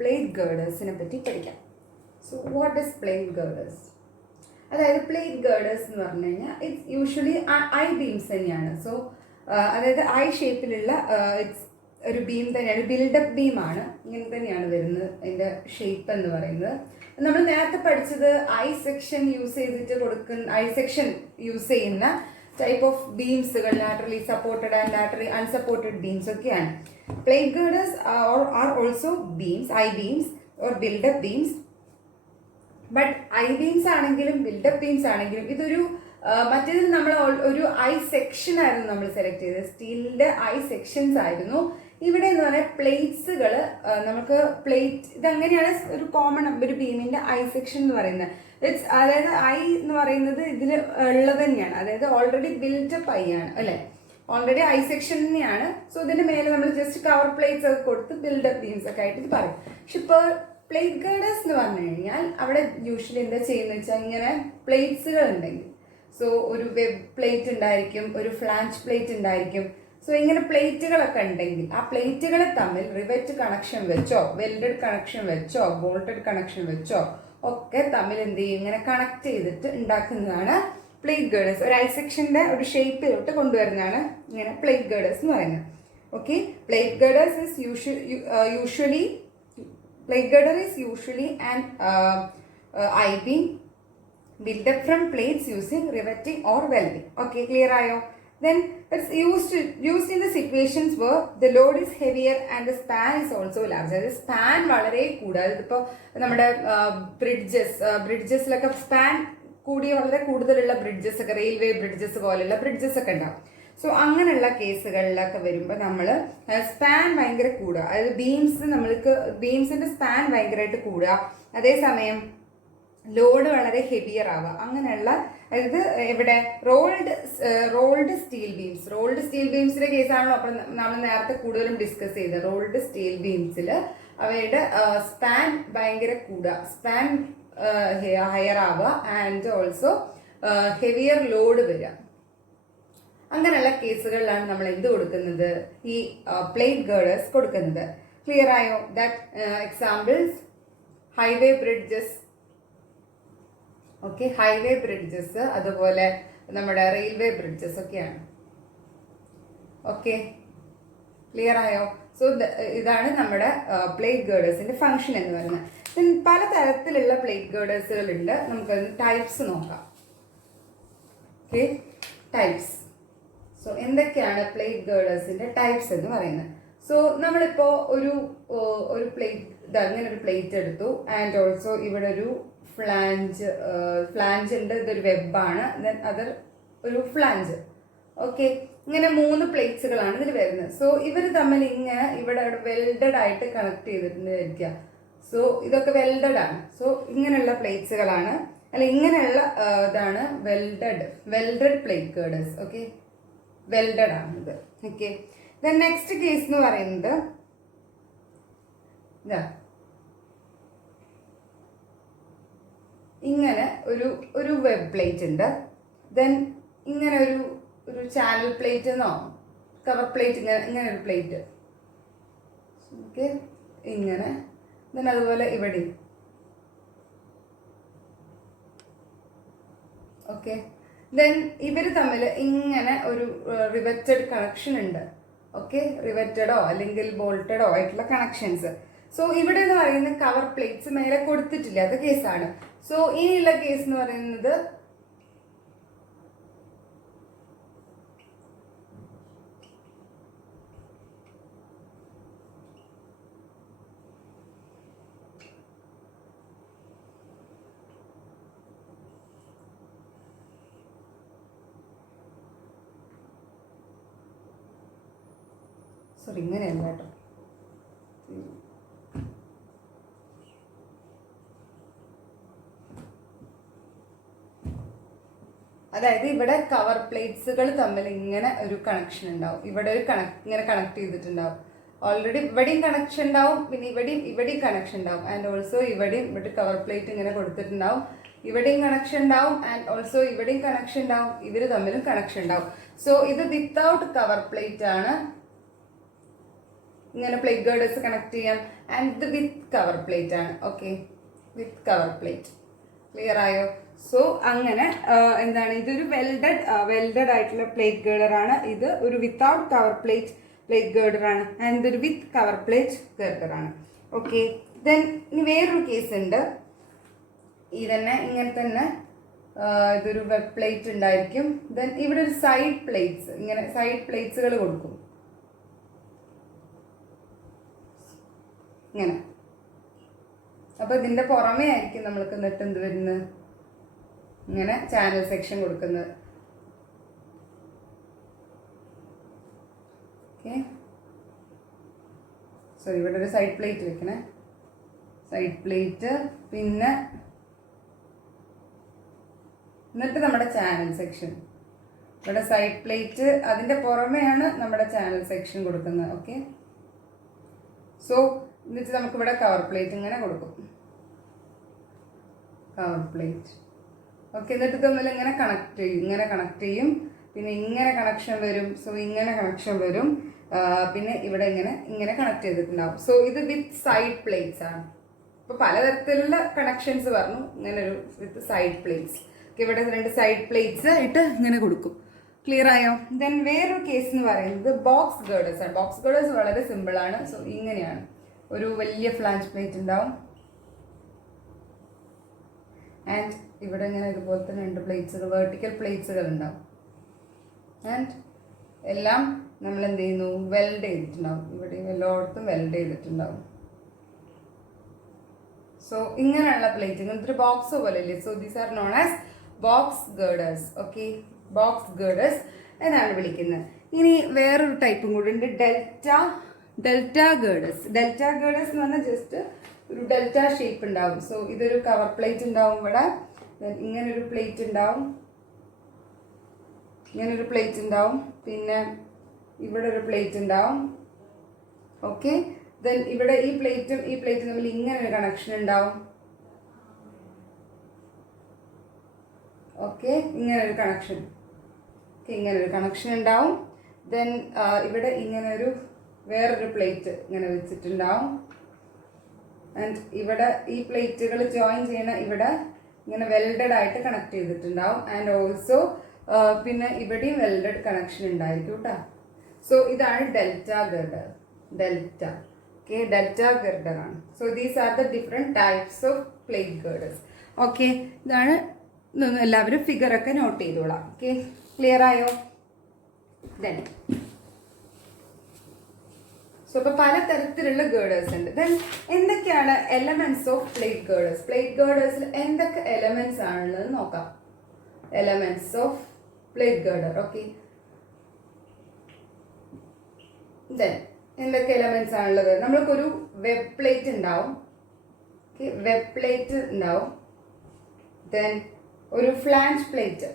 Plate ഗേർഡേഴ്സിനെ പറ്റി പഠിക്കാം. So what is plate girders? അതായത് പ്ലേറ്റ് ഗേർഡേഴ്സ് എന്ന് പറഞ്ഞു കഴിഞ്ഞാൽ ഇറ്റ്സ് യൂഷ്വലി ഐ ബീംസ് തന്നെയാണ്. സോ അതായത് ഐ ഷേപ്പിലുള്ള ഇറ്റ്സ് ഒരു ബീം തന്നെയാണ്, ബിൽഡപ്പ് ബീമാണ്. ഇങ്ങനെ തന്നെയാണ് വരുന്നത് അതിൻ്റെ ഷേപ്പ് എന്ന് പറയുന്നത്. നമ്മൾ നേരത്തെ പഠിച്ചത് ഐ സെക്ഷൻ യൂസ് ചെയ്തിട്ട് ഐ സെക്ഷൻ യൂസ് ചെയ്യുന്ന ടൈപ്പ് ഓഫ് ബീംസുകൾ laterally supported and laterally unsupported beams ഒക്കെയാണ്. Plate girders are also beams, I beams or built up beams. But I beams ആണെങ്കിലും ബിൽഡപ്പ് ബീംസ് ആണെങ്കിലും ഇതൊരു മറ്റേതിൽ നമ്മൾ ഒരു ഐ സെക്ഷൻ ആയിരുന്നു നമ്മൾ സെലക്ട് ചെയ്തത്, സ്റ്റീലിന്റെ ഐ സെക്ഷൻസ് ആയിരുന്നു. ഇവിടെ എന്ന് പറഞ്ഞാൽ പ്ലേറ്റ്സുകൾ നമുക്ക് ഇതങ്ങനെയാണ് ഒരു കോമൺ ഒരു ബീമിന്റെ ഐ സെക്ഷൻ എന്ന് പറയുന്നത്. അതായത് ഐ എന്ന് പറയുന്നത് ഇതിൽ ഉള്ളത് തന്നെയാണ്, അതായത് ഓൾറെഡി ബിൽഡപ്പ് ഐ ആണ് അല്ലെ, ഓൾറെഡി ഐ സെക്ഷൻ തന്നെയാണ്. സോ ഇതിന്റെ മേലെ നമ്മൾ ജസ്റ്റ് കവർ പ്ലേറ്റ്സ് ഒക്കെ കൊടുത്ത് ബിൽഡപ്പ് ബീംസ് ഒക്കെ ആയിട്ട് ഇത് പറയും. പക്ഷെ ഇപ്പോൾ പ്ലേറ്റ് ഗേർഡേഴ്സ് എന്ന് പറഞ്ഞു കഴിഞ്ഞാൽ അവിടെ യൂഷ്വലി എന്താ ചെയ്യുന്നത് വെച്ചാൽ ഇങ്ങനെ പ്ലേറ്റ്സുകൾ ഉണ്ടെങ്കിൽ, സോ ഒരു വെബ് പ്ലേറ്റ് ഉണ്ടായിരിക്കും, ഒരു ഫ്ലാഞ്ച് പ്ലേറ്റ് ഉണ്ടായിരിക്കും. സോ ഇങ്ങനെ പ്ലേറ്റുകളൊക്കെ ഉണ്ടെങ്കിൽ ആ പ്ലേറ്റുകളെ തമ്മിൽ റിവറ്റ് കണക്ഷൻ വെച്ചോ വെൽഡഡ് കണക്ഷൻ വെച്ചോ ബോൾട്ടഡ് കണക്ഷൻ വെച്ചോ ഒക്കെ തമ്മിൽ എന്ത് ചെയ്യും, ഇങ്ങനെ കണക്ട് ചെയ്തിട്ട് ഉണ്ടാക്കുന്നതാണ് പ്ലേറ്റ് ഗേർഡേഴ്സ്. ഒരു ഐ സെക്ഷന്റെ ഒരു ഷേപ്പിലോട്ട് കൊണ്ടുവരുന്നതാണ് ഇങ്ങനെ പ്ലേറ്റ് ഗേർഡേഴ്സ് എന്ന് പറയുന്നത്. Okay, plate girders is usually plate girder is usually an I-beam built up from plates using riveting or welding. Okay, clear ayo? Then it's used in the situations where the load is heavier and the span is also larger. The span വളരെ കൂടുതൽ, ഇപ്പോൾ നമ്മുടെ ബ്രിഡ്ജസിലൊക്കെ span വളരെ കൂടുതലുള്ള bridges ഒക്കെ, railway bridges പോലെയുള്ള bridges ഒക്കെ ഉണ്ടാവും. സോ അങ്ങനെയുള്ള കേസുകളിലൊക്കെ വരുമ്പോൾ നമ്മൾ സ്പാൻ ഭയങ്കര കൂടുക, അതായത് ബീംസിന്റെ സ്പാൻ ഭയങ്കരമായിട്ട് കൂടുക, അതേസമയം ലോഡ് വളരെ ഹെവിയർ ആവുക. അങ്ങനെയുള്ള അതായത് ഇവിടെ റോൾഡ് സ്റ്റീൽ ബീംസിന്റെ കേസാണല്ലോ അപ്പോൾ നമ്മൾ നേരത്തെ കൂടുതലും ഡിസ്കസ് ചെയ്തത്. റോൾഡ് സ്റ്റീൽ ബീംസിൽ അവയുടെ സ്പാൻ ഭയങ്കര കൂടുക, സ്പാൻ ഹയർ ആവുക ആൻഡ് ഓൾസോ ഹെവിയർ ലോഡ് വരിക. അങ്ങനെയുള്ള കേസുകളിലാണ് നമ്മൾ എന്ത് കൊടുക്കുന്നത്, ഈ പ്ലേറ്റ് ഗേർഡേഴ്സ് കൊടുക്കുന്നത്. ക്ലിയർ ആയോ? That examples highway bridges, okay, highway bridges അതുപോലെ നമ്മുടെ റെയിൽവേ ബ്രിഡ്ജസ് ഒക്കെയാണ്. ഓക്കെ, ക്ലിയർ ആയോ? സോ ഇതാണ് നമ്മുടെ പ്ലേറ്റ് ഗേർഡേഴ്സിന്റെ ഫംഗ്ഷൻ എന്ന് പറയുന്നത്. പല തരത്തിലുള്ള പ്ലേറ്റ് ഗേർഡേഴ്സുകളുണ്ട്. നമുക്കത് ടൈപ്സ് നോക്കാം. Okay, types. സോ എന്തൊക്കെയാണ് പ്ലേറ്റ് ഗേർഡേഴ്സിന്റെ ടൈപ്സ് എന്ന് പറയുന്നത്? സോ നമ്മളിപ്പോൾ ഒരു പ്ലേറ്റ് അങ്ങനെ ഒരു പ്ലേറ്റ് എടുത്തു ആൻഡ് ഓൾസോ ഇവിടെ ഒരു ഫ്ലാഞ്ച് ഉണ്ട്, ഇതൊരു വെബാണ്, ദെൻ അതർ ഒരു ഫ്ലാഞ്ച്. ഓക്കെ, ഇങ്ങനെ 3 പ്ലേറ്റ്സുകളാണ് ഇതിൽ വരുന്നത്. സോ ഇവർ തമ്മിൽ ഇങ്ങനെ ഇവിടെ വെൽഡഡ് ആയിട്ട് കണക്ട് ചെയ്തിട്ടുണ്ട് ഇരിക്കുക. സോ ഇതൊക്കെ വെൽഡഡ് ആണ്. സോ ഇങ്ങനെയുള്ള പ്ലേറ്റ്സുകളാണ്, അല്ല ഇങ്ങനെയുള്ള ഇതാണ് welded plate girders. Okay, welded ആണ് ഇത്. ഓക്കെ, ദെൻ നെക്സ്റ്റ് കേസ് എന്ന് പറയുന്നത് ഇങ്ങനെ ഒരു വെബ് പ്ലേറ്റ് ഉണ്ട്, ദെൻ ഇങ്ങനെ ഒരു ചാനൽ പ്ലേറ്റ് എന്നോ കവർ പ്ലേറ്റ്, ഇങ്ങനെ ഒരു പ്ലേറ്റ്. ഓക്കെ, ഇങ്ങനെ, ദെൻ അതുപോലെ ഇവിടെ. ഓക്കെ, ദെൻ ഇവർ തമ്മിൽ ഇങ്ങനെ ഒരു റിവറ്റഡ് കണക്ഷൻ ഉണ്ട്. ഓക്കെ, റിവറ്റഡോ അല്ലെങ്കിൽ ബോൾട്ടഡോ ആയിട്ടുള്ള കണക്ഷൻസ്. സോ ഇവിടെ എന്ന് പറയുന്ന കവർ പ്ലേറ്റ്സ് മേലെ കൊടുത്തിട്ടില്ലാത്ത കേസാണ്. സോ ഇനിയുള്ള കേസ് എന്ന് പറയുന്നത് ഇങ്ങനെയല്ല കേട്ടോ, അതായത് ഇവിടെ കവർ പ്ലേറ്റ്സുകൾ തമ്മിൽ ഇങ്ങനെ ഒരു കണക്ഷൻ ഉണ്ടാവും, ഇവിടെ ഒരു ഇങ്ങനെ കണക്ട് ചെയ്തിട്ടുണ്ടാവും. ഓൾറെഡി ഇവിടെയും കണക്ഷൻ ഉണ്ടാവും, പിന്നെ ഇവിടെയും കണക്ഷൻ ഉണ്ടാവും, ആൻഡ് ഓൾസോ ഇവിടെ കവർ പ്ലേറ്റ് ഇങ്ങനെ കൊടുത്തിട്ടുണ്ടാവും, ഇവിടെയും കണക്ഷൻ ഉണ്ടാവും, ആൻഡ് ഓൾസോ ഇവിടെയും കണക്ഷൻ ഉണ്ടാവും, ഇവർ തമ്മിലും കണക്ഷൻ ഉണ്ടാവും. സോ ഇത് വിത്തൗട്ട് കവർ പ്ലേറ്റ് ആണ്. ഇങ്ങനെ പ്ലേറ്റ് ഗേർഡേഴ്സ് കണക്ട് ചെയ്യാം. ആൻഡ് ഇത് വിത്ത് കവർ പ്ലേറ്റ് ആണ്. ഓക്കെ, വിത്ത് കവർ പ്ലേറ്റ്. ക്ലിയർ ആയോ? സോ അങ്ങനെ എന്താണ്, ഇതൊരു വെൽഡഡ് ആയിട്ടുള്ള പ്ലേറ്റ് ഗേർഡർ ആണ്. ഇത് ഒരു വിത്തൗട്ട് കവർ പ്ലേറ്റ് ഗേർഡർ ആണ്. ആൻഡ് ഇതൊരു വിത്ത് കവർ പ്ലേറ്റ് ഗേർഡർ ആണ്. ഓക്കെ, ദെൻ ഇനി വേറൊരു കേസ് ഉണ്ട്. ഈ തന്നെ ഇങ്ങനെ തന്നെ ഇതൊരു വെബ് പ്ലേറ്റ് ഉണ്ടായിരിക്കും. ദെൻ ഇവിടെ ഒരു സൈഡ് പ്ലേറ്റ്സ്, ഇങ്ങനെ സൈഡ് പ്ലേറ്റ്സുകൾ കൊടുക്കും ഇങ്ങനെ. അപ്പൊ ഇതിന്റെ പുറമേ ആയിരിക്കും നമ്മൾക്ക് എന്നിട്ട് എന്ത് വരുന്നത്, ഇങ്ങനെ ചാനൽ സെക്ഷൻ കൊടുക്കുന്നത്. ഓക്കെ, സോ ഇവിടെ ഒരു സൈഡ് പ്ലേറ്റ് വെക്കണേ, സൈഡ് പ്ലേറ്റ്. പിന്നെ എന്നിട്ട് നമ്മുടെ ചാനൽ സെക്ഷൻ, ഇവിടെ സൈഡ് പ്ലേറ്റ്, അതിന്റെ പുറമെയാണ് നമ്മുടെ ചാനൽ സെക്ഷൻ കൊടുക്കുന്നത്. ഓക്കെ, സോ എന്നിട്ട് നമുക്കിവിടെ കവർ പ്ലേറ്റ് ഇങ്ങനെ കൊടുക്കും, കവർ പ്ലേറ്റ്. ഓക്കെ, എന്നിട്ട് തമ്മിൽ ഇങ്ങനെ കണക്ട് ചെയ്യും. പിന്നെ ഇങ്ങനെ കണക്ഷൻ വരും. സോ ഇങ്ങനെ കണക്ഷൻ വരും. പിന്നെ ഇവിടെ ഇങ്ങനെ കണക്ട് ചെയ്തിട്ടുണ്ടാവും. സോ ഇത് വിത്ത് സൈഡ് പ്ലേറ്റ്സ് ആണ്. ഇപ്പൊ പലതരത്തിലുള്ള കണക്ഷൻസ് പറഞ്ഞു. ഇങ്ങനെ ഒരു വിത്ത് സൈഡ് പ്ലേറ്റ്സ്. ഇവിടെ 2 സൈഡ് പ്ലേറ്റ്സ് ഇട്ട് ഇങ്ങനെ കൊടുക്കും. ക്ലിയർ ആയോ? ദെൻ വേറൊരു കേസ് എന്ന് പറയുന്നത് ബോക്സ് ഗേർഡേഴ്സ് ആണ്. ബോക്സ് ഗേർഡേഴ്സ് വളരെ സിമ്പിൾ ആണ്. സോ ഇങ്ങനെയാണ്, ഒരു വലിയ ഫ്ലാഞ്ച് പ്ലേറ്റ് ഉണ്ടാവും. ആൻഡ് ഇവിടെ ഇങ്ങനെ ഇതുപോലത്തെ 2 പ്ലേറ്റ്സുകൾ, വെർട്ടിക്കൽ പ്ലേറ്റ്സുകൾ ഉണ്ടാവും. ആൻഡ് എല്ലാം നമ്മൾ എന്ത് ചെയ്യുന്നു, വെൽഡ് ചെയ്തിട്ടുണ്ടാവും. ഇവിടെയും എല്ലായിടത്തും വെൽഡ് ചെയ്തിട്ടുണ്ടാവും. സോ ഇങ്ങനെയുള്ള പ്ലേറ്റ്, ഇങ്ങനത്തെ ഒരു ബോക്സ് പോലെ ഇല്ലേ. So these are known as box girders. Okay, box girders എന്നാണ് വിളിക്കുന്നത്. ഇനി വേറൊരു ടൈപ്പും കൂടി ഉണ്ട്, ഡെൽറ്റ ഗേർഡേഴ്സ്. ഡെൽറ്റ ഗേർഡേഴ്സ് എന്ന് പറഞ്ഞാൽ ജസ്റ്റ് ഒരു ഡെൽറ്റ ഷേപ്പ് ഉണ്ടാവും. സോ ഇതൊരു കവർ പ്ലേറ്റ് ഉണ്ടാവും. ഇവിടെ ഇങ്ങനൊരു പ്ലേറ്റ് ഉണ്ടാവും, ഇങ്ങനൊരു പ്ലേറ്റ് ഉണ്ടാവും. പിന്നെ ഇവിടെ ഒരു പ്ലേറ്റ് ഉണ്ടാവും. ഓക്കെ, ദെൻ ഇവിടെ ഈ പ്ലേറ്റും തമ്മിൽ ഇങ്ങനെ ഒരു കണക്ഷൻ ഉണ്ടാവും. ഓക്കെ, ഇങ്ങനെ ഒരു കണക്ഷൻ ഉണ്ടാവും. ദെൻ ഇവിടെ ഇങ്ങനെ വേറൊരു പ്ലേറ്റ് ഇങ്ങനെ വെച്ചിട്ടുണ്ടാവും. ആൻഡ് ഇവിടെ ഈ പ്ലേറ്റുകൾ ജോയിൻ ചെയ്യണ ഇവിടെ ഇങ്ങനെ വെൽഡഡ് ആയിട്ട് കണക്ട് ചെയ്തിട്ടുണ്ടാവും. ആൻഡ് ഓൾസോ പിന്നെ ഇവിടെയും വെൽഡഡ് കണക്ഷൻ ഉണ്ടായിരിക്കും കേട്ടോ. സോ ഇതാണ് delta girder. Okay, delta girder ആണ്. So these are the different types of plate girders. Okay, ഇതാണ്. എല്ലാവരും ഫിഗർ ഒക്കെ നോട്ട് ചെയ്തോളാം. ഓക്കെ, ക്ലിയർ ആയോ? ദെൻ സോ ഇപ്പോൾ പലതരത്തിലുള്ള ഗേർഡേഴ്സ് ഉണ്ട്. ദെൻ എന്തൊക്കെയാണ് elements of plate girders? Plate ഗേർഡേഴ്സിൽ എന്തൊക്കെ എലമെന്റ്സ് ആണുള്ളത് നോക്കാം. Elements of plate girder. Okay, then എന്തൊക്കെ എലമെന്റ്സ് ആണുള്ളത്? നമ്മൾക്കൊരു വെബ് പ്ലേറ്റ് ഉണ്ടാവും. വെബ് പ്ലേറ്റ് ഉണ്ടാവും. ദെൻ ഒരു ഫ്ലാഞ്ച് പ്ലേറ്റ്,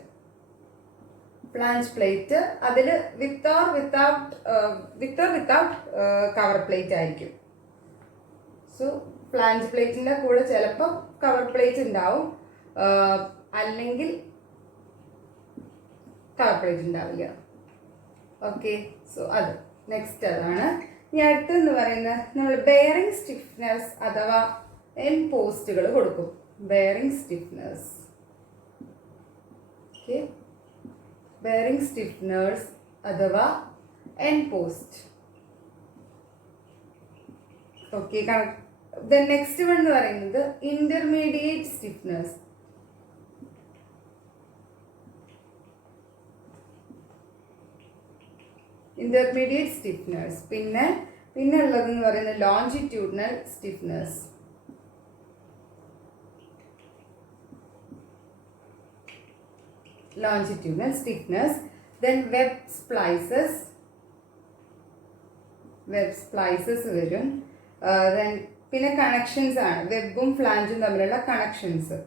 അതിൽ with or without cover plate ആയിരിക്കും. സോ ഫ്ലാഞ്ച് പ്ലേറ്റിന്റെ കൂടെ ചിലപ്പോൾ കവർ പ്ലേറ്റ് ഉണ്ടാവും, അല്ലെങ്കിൽ കവർ പ്ലേറ്റ് ഉണ്ടാവില്ല. ഓക്കെ, സോ അത് നെക്സ്റ്റ് അതാണ്. ഇനി അടുത്തെന്ന് പറയുന്നത് നമ്മൾ ബെയറിംഗ് സ്റ്റിഫ്നെസ് അഥവാ എൻ പോസ്റ്റുകൾ കൊടുക്കും. Bearing stiffness. Okay, bearing stiffeners അഥവാ N post. Okay, then next one എന്ന് പറയുന്നത് ഇന്റർമീഡിയറ്റ് സ്റ്റിഫ്നേഴ്സ്. പിന്നെ ഉള്ളതെന്ന് പറയുന്നത് longitudinal stiffeners. Then web splices വരും. Then പിന്നെ കണക്ഷൻസ് ആണ്, വെബും ഫ്ലാഞ്ചും തമ്മിലുള്ള കണക്ഷൻസ്.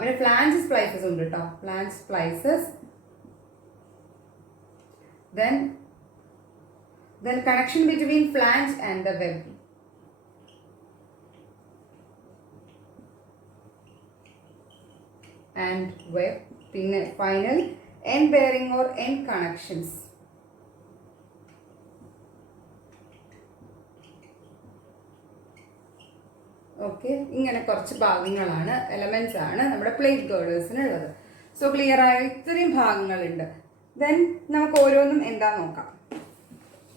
പിന്നെ ഫ്ലാഞ്ച് സ്പ്ലൈസസ് ഉണ്ട് കേട്ടോ, flange splices. Then connection between flange and the web. പിന്നെ final end bearing or end connections. Okay, ഇങ്ങനെ കുറച്ച് ഭാഗങ്ങളാണ്, എലമെന്റ്സ് ആണ് നമ്മുടെ പ്ലേറ്റ് ഗേർഡേഴ്സിനുള്ളത്. സോ ക്ലിയർ ആയ ഇത്രയും ഭാഗങ്ങളുണ്ട്. ദെൻ നമുക്ക് ഓരോന്നും എന്താ നോക്കാം.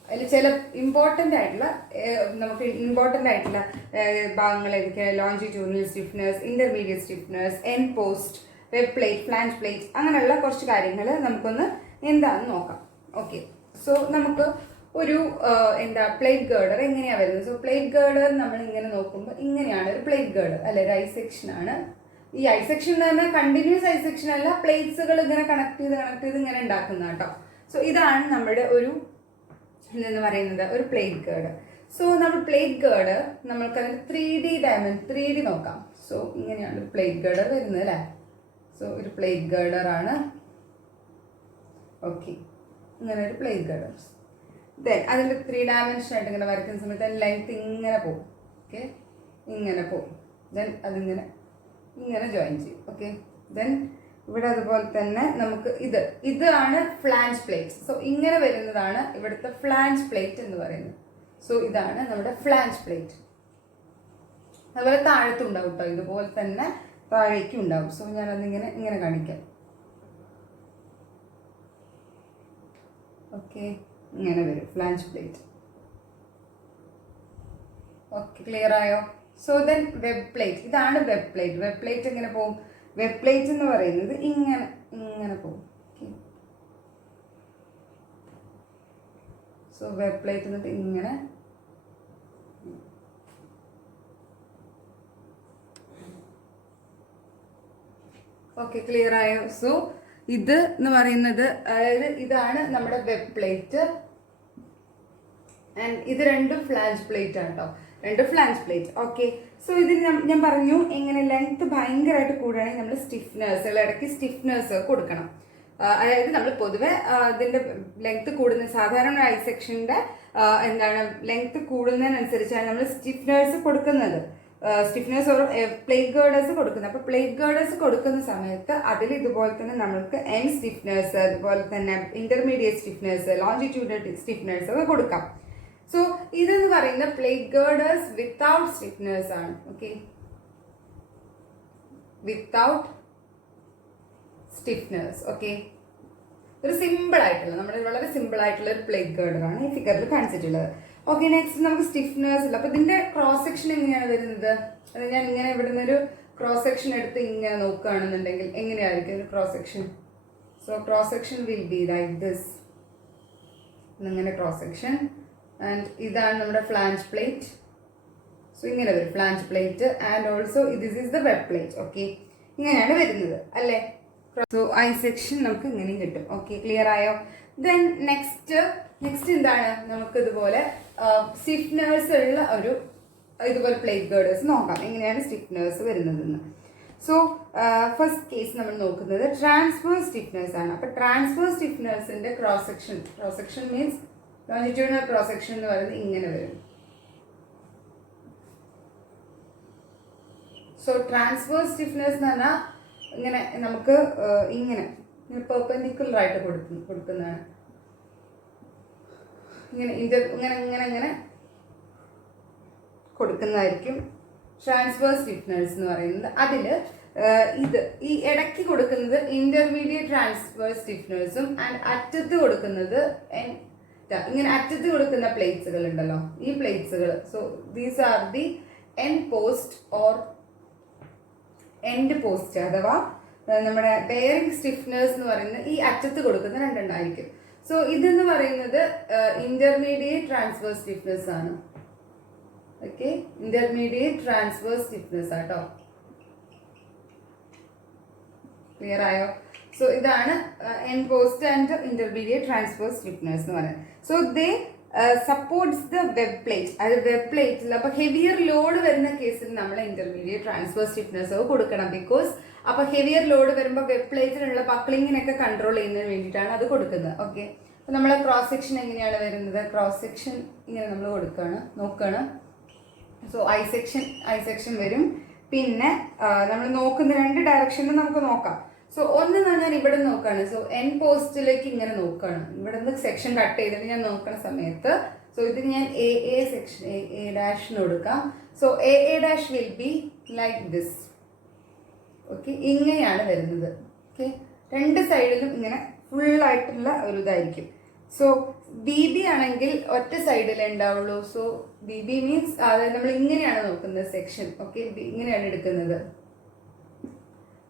അതിൽ ചില ഇമ്പോർട്ടൻ്റ് ആയിട്ടുള്ള ഭാഗങ്ങൾ ഏതൊക്കെയാണ്? Longitudinal stiffeners, intermediate stiffeners, end post, web plate, flange plate, അങ്ങനെയുള്ള കുറച്ച് കാര്യങ്ങൾ നമുക്കൊന്ന് എന്താണെന്ന് നോക്കാം. ഓക്കെ, സോ നമുക്ക് ഒരു പ്ലേറ്റ് ഗേർഡർ എങ്ങനെയാണ് വരുന്നത്? സോ പ്ലേറ്റ് ഗേർഡർ നമ്മൾ ഇങ്ങനെ നോക്കുമ്പോൾ ഇങ്ങനെയാണ് ഒരു പ്ലേറ്റ് ഗേർഡർ അല്ലെ, ഒരു ഐ സെക്ഷൻ ആണ്. ഈ ഐ സെക്ഷൻ എന്ന് പറഞ്ഞാൽ കണ്ടിന്യൂസ് ഐ സെക്ഷൻ അല്ല, പ്ലേറ്റ്സുകൾ ഇങ്ങനെ കണക്ട് ചെയ്ത് ഇങ്ങനെ ഉണ്ടാക്കുന്ന കേട്ടോ. സോ ഇതാണ് നമ്മുടെ ഒരു എന്ന് പറയുന്നത് ഒരു പ്ലേറ്റ് ഗേർഡർ. സോ നമ്മൾ പ്ലേറ്റ് ഗേർഡർ നമ്മൾക്ക് അതിന് 3D നോക്കാം. സോ ഇങ്ങനെയാണ് ഒരു പ്ലേറ്റ് ഗേർഡർ വരുന്നത് അല്ലേ. സോ ഒരു പ്ലേറ്റ് ഗേർഡർ ആണ്. ഓക്കെ, ഇങ്ങനെ ഒരു പ്ലേറ്റ് ഗേർഡർ. ദെൻ അതിൻ്റെ 3 ഡയമെൻഷനായിട്ട് ഇങ്ങനെ വരയ്ക്കുന്ന സമയത്ത് അതിന് ലെങ്ത് ഇങ്ങനെ പോകും. ഓക്കെ, ഇങ്ങനെ പോകും. ദെൻ അതിങ്ങനെ ഇങ്ങനെ ജോയിൻ ചെയ്യും. ഓക്കെ, ദെൻ ഇവിടെ അതുപോലെ തന്നെ നമുക്ക് ഇതാണ് ഫ്ലാഞ്ച് പ്ലേറ്റ്. സോ ഇങ്ങനെ വരുന്നതാണ് ഇവിടുത്തെ ഫ്ലാഞ്ച് പ്ലേറ്റ് എന്ന് പറയുന്നത്. സോ ഇതാണ് നമ്മുടെ ഫ്ലാഞ്ച് പ്ലേറ്റ്. അതുപോലെ താഴത്തും ഉണ്ടാവും കേട്ടോ, ഇതുപോലെ തന്നെ താഴേക്കും ഉണ്ടാവും. സോ ഞാനതിങ്ങനെ ഇങ്ങനെ കാണിക്കാം. ഓക്കെ, ഇങ്ങനെ വരും ഫ്ലാഞ്ച് പ്ലേറ്റ്. ഓക്കെ, ക്ലിയർ ആയോ? സോ ദെൻ വെബ് പ്ലേറ്റ്, ഇതാണ് വെബ് പ്ലേറ്റ്. വെബ് പ്ലേറ്റ് എങ്ങനെ പോകും? വെബ് പ്ലേറ്റ് എന്ന് പറയുന്നത് ഇങ്ങനെ പോകും. സോ വെബ് പ്ലേറ്റ് എന്നിട്ട് ഇങ്ങനെ ഓക്കെ, ക്ലിയർ ആയോ? സോ ഇത് എന്ന് പറയുന്നത് അതായത് ഇതാണ് നമ്മുടെ വെബ് പ്ലേറ്റ് ആൻഡ് ഇത് രണ്ടും ഫ്ലാഞ്ച് പ്ലേറ്റ് ആണ് കേട്ടോ, രണ്ട് ഫ്ലാഞ്ച് പ്ലേറ്റ്. ഓക്കെ, സോ ഇതിന് ഞാൻ പറഞ്ഞു എങ്ങനെ ലെങ്ത് ഭയങ്കരമായിട്ട് കൂടുകയാണെങ്കിൽ നമ്മൾ ഇടയ്ക്ക് സ്റ്റിഫ്നേഴ്സ് കൊടുക്കണം. അതായത് നമ്മൾ പൊതുവെ ഇതിൻ്റെ ലെങ്ത് കൂടുന്ന സാധാരണ ഐ സെക്ഷൻ്റെ ലെങ്ത് കൂടുന്നതിനനുസരിച്ചാണ് നമ്മൾ സ്റ്റിഫ്നേഴ്സ് കൊടുക്കുന്നത്. സ്റ്റിഫ്നേഴ്സ് ഓർ പ്ലേറ്റ് ഗേർഡേഴ്സ് കൊടുക്കുന്നത്. അപ്പോൾ പ്ലേറ്റ് ഗേർഡേഴ്സ് കൊടുക്കുന്ന സമയത്ത് അതിൽ ഇതുപോലെ തന്നെ നമ്മൾക്ക് എൻഡ് സ്റ്റിഫ്നേഴ്സ്, അതുപോലെ തന്നെ ഇന്റർമീഡിയറ്റ് സ്റ്റിഫ്നേഴ്സ്, ലോഞ്ചിറ്റ്യൂഡൽ സ്റ്റിഫ്നേഴ്സ് ഒക്കെ കൊടുക്കാം. സോ ഇതെന്ന് പറയുന്ന പ്ലേറ്റ് ഗേർഡേഴ്സ് വിത്തൗട്ട് സ്റ്റിഫ്നേഴ്സ് ആണ്. Okay, without stiffeners. ഓക്കെ, ഒരു സിമ്പിൾ ആയിട്ടുള്ള വളരെ സിമ്പിൾ ആയിട്ടുള്ള ഒരു പ്ലേറ്റ് ഗേർഡർ ആണ് ഈ ഫിഗറിൽ കാണിച്ചിട്ടുള്ളത്. ഓക്കെ, നെക്സ്റ്റ് നമുക്ക് സ്റ്റിഫ്നേഴ്സ് ഇല്ല. അപ്പോൾ ഇതിന്റെ ക്രോസ് സെക്ഷൻ എങ്ങനെയാണ് വരുന്നത്? അത് ഞാൻ ഇങ്ങനെ ഇവിടുന്ന് ഒരു ക്രോസ് സെക്ഷൻ എടുത്ത് ഇങ്ങനെ നോക്കുകയാണെന്നുണ്ടെങ്കിൽ എങ്ങനെയായിരിക്കും ഒരു cross section? So cross section will be like this. ഇങ്ങനെ ക്രോസ് സെക്ഷൻ ആൻഡ് ഇതാണ് നമ്മുടെ ഫ്ലാഞ്ച് പ്ലേറ്റ്. സോ ഇങ്ങനെ വരും flange plate and also this is the web plate. Okay, ഇങ്ങനെയാണ് വരുന്നത് അല്ലേ. സോ ഐ സെക്ഷൻ നമുക്ക് ഇങ്ങനെയും കിട്ടും. ഓക്കെ, ക്ലിയർ ആയോ? ദെൻ നെക്സ്റ്റ് എന്താണ്? നമുക്ക് ഇതുപോലെ സ്റ്റിഫ്നേഴ്സ് ഉള്ള ഒരു ഇതുപോലെ പ്ലേറ്റ് ഗേർഡേഴ്സ് നോക്കാം എങ്ങനെയാണ് സ്റ്റിഫ്നേഴ്സ് വരുന്നതെന്ന്. സോ ഫസ്റ്റ് കേസ് നമ്മൾ നോക്കുന്നത് ട്രാൻസ്വേഴ്സ് സ്റ്റിഫ്നേഴ്സ് ആണ്. അപ്പോൾ ട്രാൻസ്വേഴ്സ് സ്റ്റിഫ്നേഴ്സിന്റെ cross section means longitudinal cross section എന്ന് പറയുന്നത് ഇങ്ങനെ വരും. സോ ട്രാൻസ്വേഴ്സ് സ്റ്റിഫ്നേഴ്സ് എന്ന് പറഞ്ഞാൽ ഇങ്ങനെ നമുക്ക് ഇങ്ങനെ പെർപെൻഡിക്കുലർ ആയിട്ട് കൊടുക്കുന്നതാണ്. ഇങ്ങനെ കൊടുക്കുന്നതായിരിക്കും ട്രാൻസ്വേഴ്സ് സ്റ്റിഫ്നേഴ്സ് എന്ന് പറയുന്നത്. അതിൽ ഈ ഇടയ്ക്ക് കൊടുക്കുന്നത് ഇന്റർമീഡിയറ്റ് ട്രാൻസ്വേഴ്സ് സ്റ്റിഫ്നേഴ്സും ആൻഡ് അറ്റത്ത് കൊടുക്കുന്നത് ഇങ്ങനെ അറ്റത്ത് കൊടുക്കുന്ന പ്ലേറ്റ്സുകൾ ഉണ്ടല്ലോ, ഈ പ്ലേറ്റ്സുകൾ. So these are the end post or end post അഥവാ നമ്മുടെ ബെയറിംഗ് സ്റ്റിഫ്നേഴ്സ് എന്ന് പറയുന്നത് ഈ അറ്റത്ത് കൊടുക്കുന്ന രണ്ടെണ്ണമായിരിക്കും. സോ ഇതെന്ന് പറയുന്നത് ഇന്റർമീഡിയറ്റ് ട്രാൻസ്വേഴ്സ് സ്റ്റിഫ്നസ് ആണ്. ഓക്കെ, ഇന്റർമീഡിയറ്റ് ട്രാൻസ്വേഴ്സ് സ്റ്റിഫ്നസ് ആട്ടോ. ക്ലിയർ ആയോ? സോ ഇതാണ് end post and intermediate transverse stiffeners എന്ന് പറയുന്നത്. So they supports the web plate. അത് വെബ് പ്ലേറ്റിൽ അപ്പോൾ ഹെവിയർ ലോഡ് വരുന്ന കേസിൽ നമ്മൾ ഇന്റർമീഡിയറ്റ് ട്രാൻസ്വേഴ്സ് സ്റ്റിഫ്നസ് കൊടുക്കണം. ബിക്കോസ് അപ്പോൾ ഹെവിയർ ലോഡ് വരുമ്പോൾ വെബ് പ്ലേറ്റിലുള്ള ബക്ലിങ്ങിനൊക്കെ കൺട്രോൾ ചെയ്യുന്നതിന് വേണ്ടിയിട്ടാണ് അത് കൊടുക്കുന്നത്. ഓക്കെ, അപ്പോൾ നമ്മൾ ക്രോസ് സെക്ഷൻ എങ്ങനെയാണ് വരുന്നത്? ക്രോസ് സെക്ഷൻ ഇങ്ങനെ നമ്മൾ നോക്കുകയാണ്. സോ ഐ സെക്ഷൻ വരും. പിന്നെ നമ്മൾ നോക്കുന്ന രണ്ട് ഡയറക്ഷനിലും നമുക്ക് നോക്കാം. സോ ഒന്ന് ഞാൻ ഇവിടെ നോക്കുകയാണ്. സോ എൻഡ് പോസ്റ്റിലേക്ക് ഇങ്ങനെ നോക്കുകയാണ്. ഇവിടെ നിന്ന് സെക്ഷൻ കട്ട് ചെയ്തിട്ട് ഞാൻ നോക്കുന്ന സമയത്ത് സോ ഇത് ഞാൻ എ സെക്ഷൻ എ ഡാഷിന് കൊടുക്കാം. So A dash will be like this. Okay, ഇങ്ങനെയാണ് വരുന്നത്. ഓക്കെ, രണ്ട് സൈഡിലും ഇങ്ങനെ ഫുള്ളായിട്ടുള്ള ഒരു ഇതായിരിക്കും. സോ ബി ബി ആണെങ്കിൽ ഒറ്റ സൈഡിലേ ഉണ്ടാവുള്ളൂ. സോ ബി ബി മീൻസ് അതായത് നമ്മൾ ഇങ്ങനെയാണ് നോക്കുന്നത് സെക്ഷൻ. ഓക്കെ, ഇങ്ങനെയാണ് എടുക്കുന്നത്.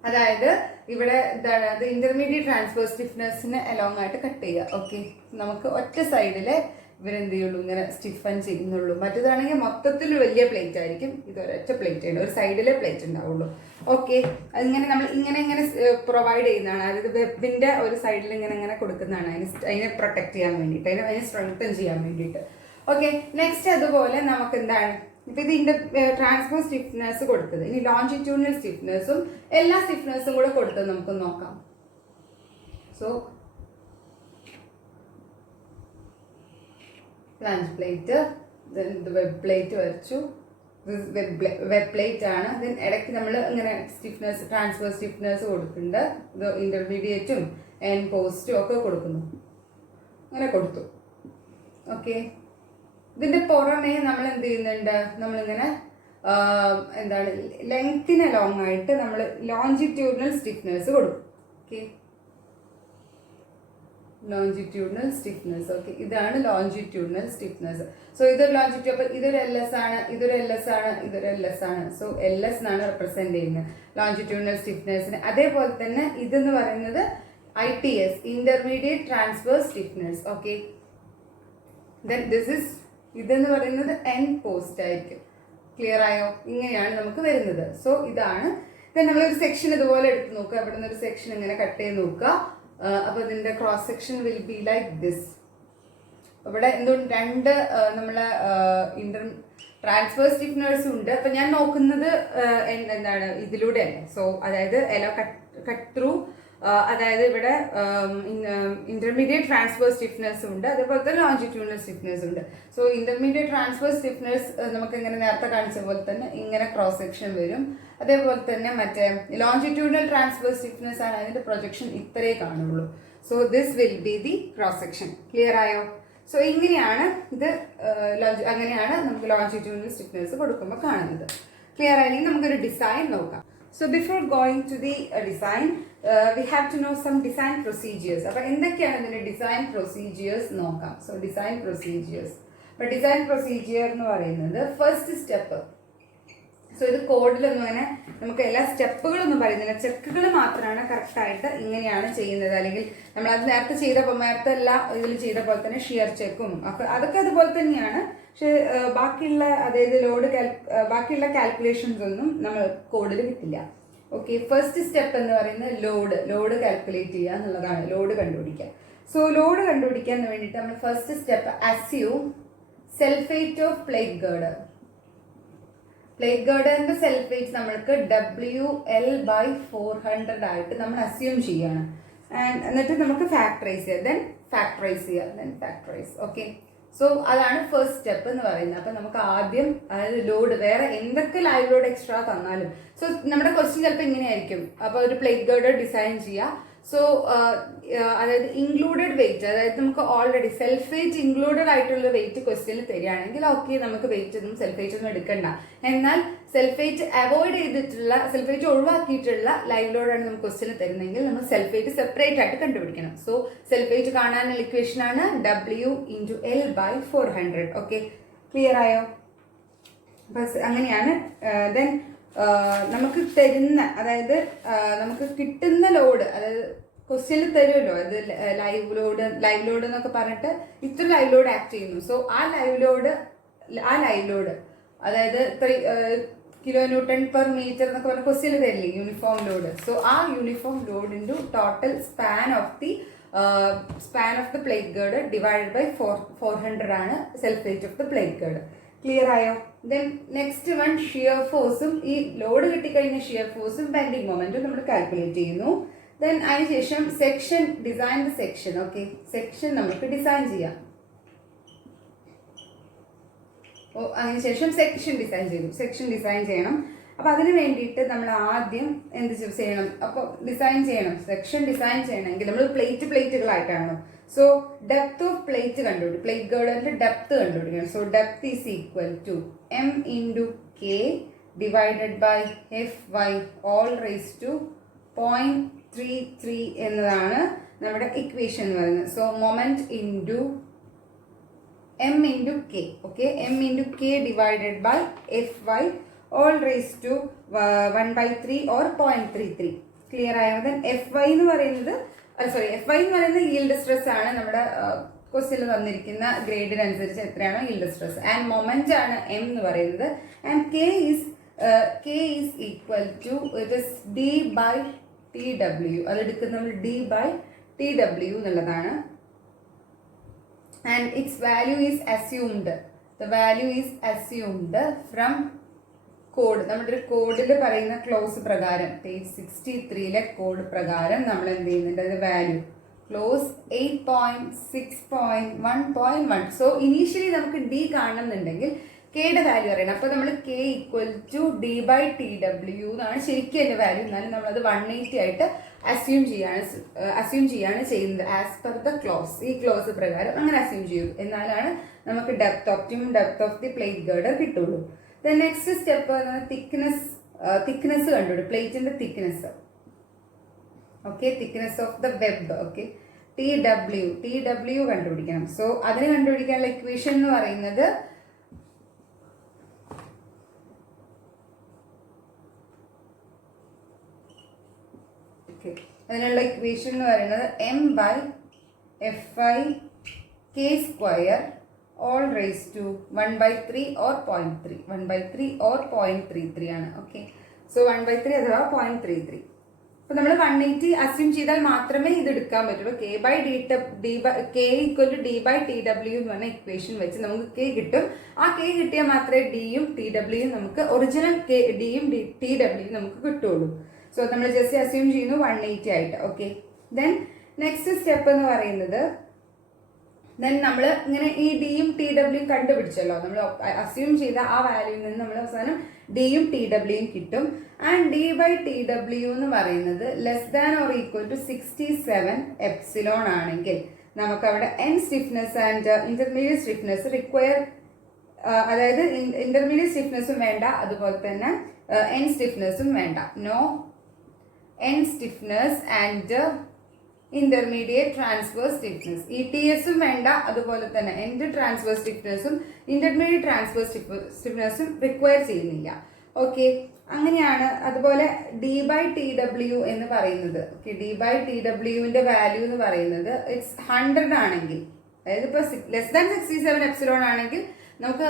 അതായത് ഇവിടെ എന്താണ് അത് ഇന്റർമീഡിയറ്റ് ട്രാൻസ്ഫർ സ്റ്റിഫ്നെസ്സിന് അലോങ് ആയിട്ട് കട്ട് ചെയ്യുക. ഓക്കെ, നമുക്ക് ഒറ്റ സൈഡിലെ ഇവരെന്ത് ചെയ്യുള്ളൂ, ഇങ്ങനെ സ്റ്റിഫൻ ചെയ്യുന്നുള്ളൂ. മറ്റേതാണെങ്കിൽ മൊത്തത്തിൽ വലിയ പ്ലേറ്റ് ആയിരിക്കും, ഇത് ഒരൊറ്റ പ്ലേറ്റ് ആണ്, ഒരു സൈഡിലെ പ്ലേറ്റ് ഉണ്ടാവുള്ളൂ. ഓക്കെ, അതിങ്ങനെ നമ്മൾ ഇങ്ങനെ പ്രൊവൈഡ് ചെയ്യുന്നതാണ്. അതായത് വെബിന്റെ ഒരു സൈഡിൽ ഇങ്ങനെ കൊടുക്കുന്നതാണ് അതിനെ പ്രൊട്ടക്ട് ചെയ്യാൻ വേണ്ടിയിട്ട്, അതിനെ സ്ട്രെങ്തൻ ചെയ്യാൻ വേണ്ടിയിട്ട്. ഓക്കെ, നെക്സ്റ്റ് അതുപോലെ നമുക്ക് എന്താണ് ഇപ്പൊ ഇതിന്റെ ട്രാൻസ്ഫർ സ്റ്റിഫ്നെസ് കൊടുത്തത്. ഇനി ലോഞ്ചിറ്റ്യൂഡിനൽ സ്റ്റിഫ്നെസ്സും എല്ലാ സ്റ്റിഫ്നെസ്സും കൂടെ കൊടുത്തത് നമുക്ക് നോക്കാം. So flange plate, web plate വരച്ചു. വെബ് പ്ലേറ്റ് ആണ്. ദെൻ ഇടയ്ക്ക് നമ്മൾ ഇങ്ങനെ സ്റ്റിഫ്നെസ് ട്രാൻസ്ഫർ സ്റ്റിഫ്നെസ് കൊടുക്കുന്നുണ്ട്. ഇത് ഇന്റർമീഡിയറ്റും എൻഡ് പോസ്റ്റും ഒക്കെ കൊടുക്കുന്നു. അങ്ങനെ കൊടുത്തു. ഓക്കെ, ഇതിന്റെ പുറമേ നമ്മൾ എന്ത് ചെയ്യുന്നുണ്ട്, നമ്മളിങ്ങനെ എന്താണ് ലെങ്തിന് അലോങ് ആയിട്ട് നമ്മൾ ലോഞ്ചിറ്റ്യൂഡിനൽ സ്റ്റിഫ്നെസ് കൊടുക്കും. Okay, longitudinal stiffness. ഓക്കെ, ഇതാണ് ലോഞ്ചിറ്റ്യൂഡിനൽ സ്റ്റിഫ്നെസ്. സോ ഇതൊരു ലോഞ്ചിറ്റ്യൂഡ്, അപ്പൊ ഇതൊരു എൽ എസ് ആണ്, ഇതൊരു എൽ എസ് ആണ്, ഇതൊരു എൽ എസ് ആണ്. സോ എൽ എസ് എന്നാണ് റെപ്രസെന്റ് ചെയ്യുന്നത് ലോഞ്ചിറ്റ്യൂഡിനൽ സ്റ്റിഫ്നെസ്സിന്. അതേപോലെ തന്നെ ഇതെന്ന് പറയുന്നത് ITS, intermediate transfer stiffness. Okay, then this is ഇതെന്ന് പറയുന്നത് എൻഡ് പോസ്റ്റ് ആയിരിക്കും. ക്ലിയർ ആയോ? ഇങ്ങനെയാണ് നമുക്ക് വരുന്നത്. സോ ഇതാണ്. ദെൻ നമ്മളൊരു സെക്ഷൻ ഇതുപോലെ എടുത്ത് നോക്കുക. അവിടെ നിന്ന് ഒരു സെക്ഷൻ ഇങ്ങനെ കട്ട് ചെയ്ത് നോക്കുക. അപ്പൊ ഇതിന്റെ cross section will be like this. ഇവിടെ എന്തുകൊണ്ട് രണ്ട് നമ്മളെ ട്രാൻസ്ഫർ സ്റ്റിഫ്നേഴ്സും ഉണ്ട്. അപ്പൊ ഞാൻ നോക്കുന്നത് എന്താണ് ഇതിലൂടെയല്ല. സോ അതായത് എലോ കട്ട് ത്രൂ, അതായത് ഇവിടെ ഇന്റർമീഡിയറ്റ് ട്രാൻസ്ഫർ സ്റ്റിഫ്നെസ് ഉണ്ട്, അതേപോലെ തന്നെ ലോഞ്ചിറ്റ്യൂഡിനൽ സ്റ്റിഫ്നെസ് ഉണ്ട്. സോ ഇന്റർമീഡിയറ്റ് ട്രാൻസ്ഫർ സ്റ്റിഫ്നെസ് നമുക്ക് ഇങ്ങനെ നേരത്തെ കാണിച്ച പോലെ തന്നെ ഇങ്ങനെ ക്രോസ് സെക്ഷൻ വരും. അതേപോലെ തന്നെ മറ്റേ ലോഞ്ചിറ്റ്യൂഡിനൽ ട്രാൻസ്ഫർ സ്റ്റിഫ്നെസ് ആണ്, അതിന്റെ പ്രൊജക്ഷൻ ഇത്രേ കാണുള്ളൂ. So this will be the cross section. Clear ആയോ? സോ ഇങ്ങനെയാണ് ഇത്, അങ്ങനെയാണ് നമുക്ക് ലോഞ്ചിറ്റ്യൂഡിനൽ സ്റ്റിഫ്നെസ് കൊടുക്കുമ്പോൾ കാണുന്നത്. ക്ലിയർ ആയെങ്കിൽ നമുക്കൊരു ഡിസൈൻ നോക്കാം. So before going to the design, we have to know some design procedures. അപ്പോൾ എന്തൊക്കെയാണ് ഇതിന്റെ ഡിസൈൻ പ്രൊസീജിയേഴ്സ് നോക്കാം. So design procedures. അപ്പോൾ ഡിസൈൻ പ്രൊസീജിയർ എന്ന് പറയുന്നത് ഫസ്റ്റ് സ്റ്റെപ്പ്. സോ ഇത് കോഡിലൊന്നും അങ്ങനെ നമുക്ക് എല്ലാ സ്റ്റെപ്പുകളൊന്നും പറയുന്നില്ല, ചെക്കുകൾ മാത്രമാണ് കറക്റ്റായിട്ട് ഇങ്ങനെയാണ് ചെയ്യുന്നത്. അല്ലെങ്കിൽ നമ്മൾ അത് നേരത്തെ നേരത്തെ എല്ലാ ഇതിൽ ചെയ്ത പോലെ തന്നെ ഷിയർ ചെക്കും അതൊക്കെ അതുപോലെ തന്നെയാണ്. പക്ഷെ ബാക്കിയുള്ള അതായത് ബാക്കിയുള്ള കാൽക്കുലേഷൻസ് ഒന്നും നമ്മൾ കോഡിൽ കിട്ടില്ല. ഓക്കെ, ഫസ്റ്റ് സ്റ്റെപ്പ് എന്ന് പറയുന്നത് ലോഡ് കാൽക്കുലേറ്റ് ചെയ്യുക എന്നുള്ളതാണ്, ലോഡ് കണ്ടുപിടിക്കുക. സോ ലോഡ് കണ്ടുപിടിക്കാൻ വേണ്ടിയിട്ട് നമ്മൾ first step assume self weight of plate girder. Plate ഗേർഡറിന്റെ സെൽഫേറ്റ് നമ്മൾക്ക് WL/400 ആയിട്ട് നമ്മൾ അസ്യൂം ചെയ്യണം. എന്നിട്ട് നമുക്ക് ഫാക്ടറൈസ് ചെയ്യുക, ദെൻ ഫാക്ടറൈസ് ചെയ്യുക, ദെൻ ഫാക്ടറൈസ്. ഓക്കെ, സോ അതാണ് ഫസ്റ്റ് സ്റ്റെപ്പ് എന്ന് പറയുന്നത്. അപ്പൊ നമുക്ക് ആദ്യം അതായത് ലോഡ് വേറെ എന്തൊക്കെ ലൈവ് ലോഡ് എക്സ്ട്രാ തന്നാലും, സോ നമ്മുടെ ക്വസ്റ്റ്യൻ ചിലപ്പോൾ ഇങ്ങനെയായിരിക്കും. അപ്പൊ ഒരു പ്ലേറ്റ് ഗേർഡർ ഡിസൈൻ ചെയ്യുക. സോ അതായത് ഇൻക്ലൂഡഡ് വെയിറ്റ്, അതായത് നമുക്ക് ഓൾറെഡി സെൽഫ് വെയിറ്റ് ഇൻക്ലൂഡഡ് ആയിട്ടുള്ള വെയിറ്റ് ക്വസ്റ്റ്യനിൽ തരികയാണെങ്കിൽ ഓക്കെ, നമുക്ക് വെയിറ്റ് ഒന്നും സെൽഫ് വെയിറ്റ് ഒന്നും എടുക്കണ്ട. എന്നാൽ സെൽഫ് വെയിറ്റ് അവോയ്ഡ് ചെയ്തിട്ടുള്ള, സെൽഫ് വെയിറ്റ് ഒഴിവാക്കിയിട്ടുള്ള ലൈവ് ലോഡാണ് നമുക്ക് ക്വസ്റ്റ്യനിൽ തരുന്നതെങ്കിൽ നമ്മൾ സെൽഫ് വെയിറ്റ് സെപ്പറേറ്റ് ആയിട്ട് കണ്ടുപിടിക്കണം. സോ സെൽഫ് വെയിറ്റ് കാണാനുള്ള ഇക്വേഷൻ ആണ് W×L/400. ഓക്കെ, ക്ലിയർ ആയോ? അങ്ങനെയാണ്. ദെൻ നമുക്ക് തരുന്ന, അതായത് നമുക്ക് കിട്ടുന്ന ലോഡ്, അതായത് ക്വസ്റ്റ്യനിൽ തരുമല്ലോ, അത് ലൈവ് ലോഡ് എന്നൊക്കെ പറഞ്ഞിട്ട് ഇത്ര ലൈവ് ലോഡ് ആക്ട് ചെയ്യുന്നു. സോ ആ ലൈവ് ലോഡ് അതായത് kN/m എന്നൊക്കെ പറഞ്ഞ ക്വസ്റ്റ്യനിൽ തരില്ലേ യൂണിഫോം ലോഡ്. സോ ആ uniform load into total span of the plate girder divided by 400 ആണ് self weight of the plate girder. Clear ആയോ? ദെൻ നെക്സ്റ്റ് വൺ ഷിയർ ഫോഴ്സും, ഈ ലോഡ് കിട്ടിക്കഴിഞ്ഞ ഷിയർ ഫോഴ്സും ബെൻഡിങ് മൊമെന്റും നമ്മൾ കാൽക്കുലേറ്റ് ചെയ്യുന്നു. ദെൻ അതിനുശേഷം section, design the section. Okay, section നമുക്ക് ഡിസൈൻ ചെയ്യാം. അതിനുശേഷം സെക്ഷൻ ഡിസൈൻ ചെയ്യണം. അപ്പൊ അതിന് വേണ്ടിയിട്ട് നമ്മൾ ആദ്യം എന്ത് ചെയ്യണം? അപ്പോൾ ഡിസൈൻ ചെയ്യണം, സെക്ഷൻ ഡിസൈൻ ചെയ്യണമെങ്കിൽ നമ്മൾ പ്ലേറ്റുകളായിട്ടാണോ. സോ ഡെപ്ത് ഓഫ് പ്ലേറ്റ് കണ്ടുപിടിക്കും, പ്ലേറ്റ് ഗേർഡറിന്റെ ഡെപ്ത് കണ്ടുപിടിക്കണം. So depth is equal to M into K divided by F Y whole raise to 0.33 എന്നതാണ് നമ്മുടെ ഇക്വേഷൻ എന്ന് പറയുന്നത്. So moment into M into K, okay, M into K divided by F Y whole raise to 1/3 or 0.33. Clear ആയോ? Then F Y എന്ന് പറയുന്നത് F Y എന്ന് പറയുന്നത് yield stress ആണ്. നമ്മുടെ ക്വസ്റ്റ്യനിൽ തന്നിരിക്കുന്ന ഗ്രേഡിനനുസരിച്ച് എത്രയാണോ ഈൽഡ് സ്ട്രെസ്. ആൻഡ് മൊമെന്റ് ആണ് എം എന്ന് പറയുന്നത്. And K is equal to it is D by T W. അത് എടുക്കുന്നത് നമ്മൾ ഡി ബൈ ടി ഡബ്ല്യു എന്നുള്ളതാണ്. And its value is assumed, the value is assumed from code. നമ്മുടെ ഒരു കോഡിൽ പറയുന്ന ക്ലോസ് പ്രകാരം, പേജ് 63 കോഡ് പ്രകാരം നമ്മൾ എന്ത് ചെയ്യുന്നുണ്ട്, അത് വാല്യൂ ക്ലോസ് 8.6.1.1. സോ ഇനീഷ്യലി നമുക്ക് ഡി കാണുന്നുണ്ടെങ്കിൽ കെയുടെ വാല്യൂ അറിയണം. അപ്പോൾ നമ്മൾ K equal to D by T W എന്നാണ് ശരിക്കും എൻ്റെ വാല്യൂ. എന്നാലും നമ്മളത് 180 ആയിട്ട് അസ്യൂം ചെയ്യാണ് ചെയ്യുന്നത് ആസ് പെർ ദ ക്ലോസ്. ഈ ക്ലോസ് പ്രകാരം അങ്ങനെ അസ്യൂം ചെയ്യും. എന്നാലാണ് നമുക്ക് optimum depth of the plate girder കിട്ടുള്ളൂ. ദ നെക്സ്റ്റ് സ്റ്റെപ്പ് തിക്നെസ് കണ്ടുപിടിക്കും, പ്ലേറ്റിന്റെ thickness. Okay, thickness of the web. Okay, T W കണ്ടുപിടിക്കണം. സോ അതിന് കണ്ടുപിടിക്കാനുള്ള ഇക്വേഷൻ എന്ന് പറയുന്നത് അതിനുള്ള ഇക്വേഷൻ എന്ന് പറയുന്നത് M by F I K square whole raise to 1/3 or 0.3, 1/3 or 0.33 ആണ്. ഓക്കെ, സോ 1/3 അഥവാ 0.33. അപ്പോൾ നമ്മൾ 180 അസ്യൂം ചെയ്താൽ മാത്രമേ ഇത് എടുക്കാൻ പറ്റുള്ളൂ. K equal to D by T W എന്ന് പറഞ്ഞ ഇക്വേഷൻ വെച്ച് നമുക്ക് കെ കിട്ടും. ആ കെ കിട്ടിയാൽ മാത്രമേ ഡിയും ടി ഡബ്ല്യു നമുക്ക് ഒറിജിനൽ ഡിയും ടി ഡബ്ല്യു നമുക്ക് കിട്ടുള്ളൂ. സോ നമ്മൾ ജസ്റ്റ് അസ്യൂം ചെയ്യുന്നു 180 ആയിട്ട്. ഓക്കെ, ദെൻ നെക്സ്റ്റ് സ്റ്റെപ്പ് എന്ന് പറയുന്നത് നമ്മൾ ഇങ്ങനെ ഈ ഡിയും ടി ഡബ്ല്യു കണ്ടുപിടിച്ചല്ലോ, നമ്മൾ അസ്യൂം ചെയ്ത ആ വാല്യൂവിൽ നിന്ന് നമ്മൾ അവസാനം ഡിയും ടി ഡബ്ല്യുയും കിട്ടും. And D by T W എന്ന് പറയുന്നത് less than or equal to 67 epsilon ആണെങ്കിൽ നമുക്ക് അവിടെ end stiffness and intermediate stiffness require, അതായത് ഇന്റർമീഡിയറ്റ് സ്റ്റിഫ്നെസ്സും വേണ്ട, അതുപോലെ തന്നെ എൻ സ്റ്റിഫ്നെസ്സും വേണ്ട. No end stiffness and intermediate transfer stiffness, ഇടിഎസും വേണ്ട, അതുപോലെ തന്നെ എൻഡ് ട്രാൻസ്ഫർ സ്റ്റിഫ്നെസ്സും ഇന്റർമീഡിയറ്റ് ട്രാൻസ്ഫർ സ്റ്റിഫ്നെസ്സും റിക്വയർ ചെയ്യുന്നില്ല. ഓക്കെ, അങ്ങനെയാണ്. അതുപോലെ ഡി ബൈ ടി ഡബ്ല്യു എന്ന് പറയുന്നത്, ഓക്കെ, ഡി ബൈ ടി ഡബ്ല്യുവിന്റെ വാല്യൂ എന്ന് പറയുന്നത് ഇറ്റ്സ് 100 ആണെങ്കിൽ, അതായത് ഇപ്പോൾ ലെസ് ദാൻ 67 എപ്സിലോൺ ആണെങ്കിൽ നമുക്ക്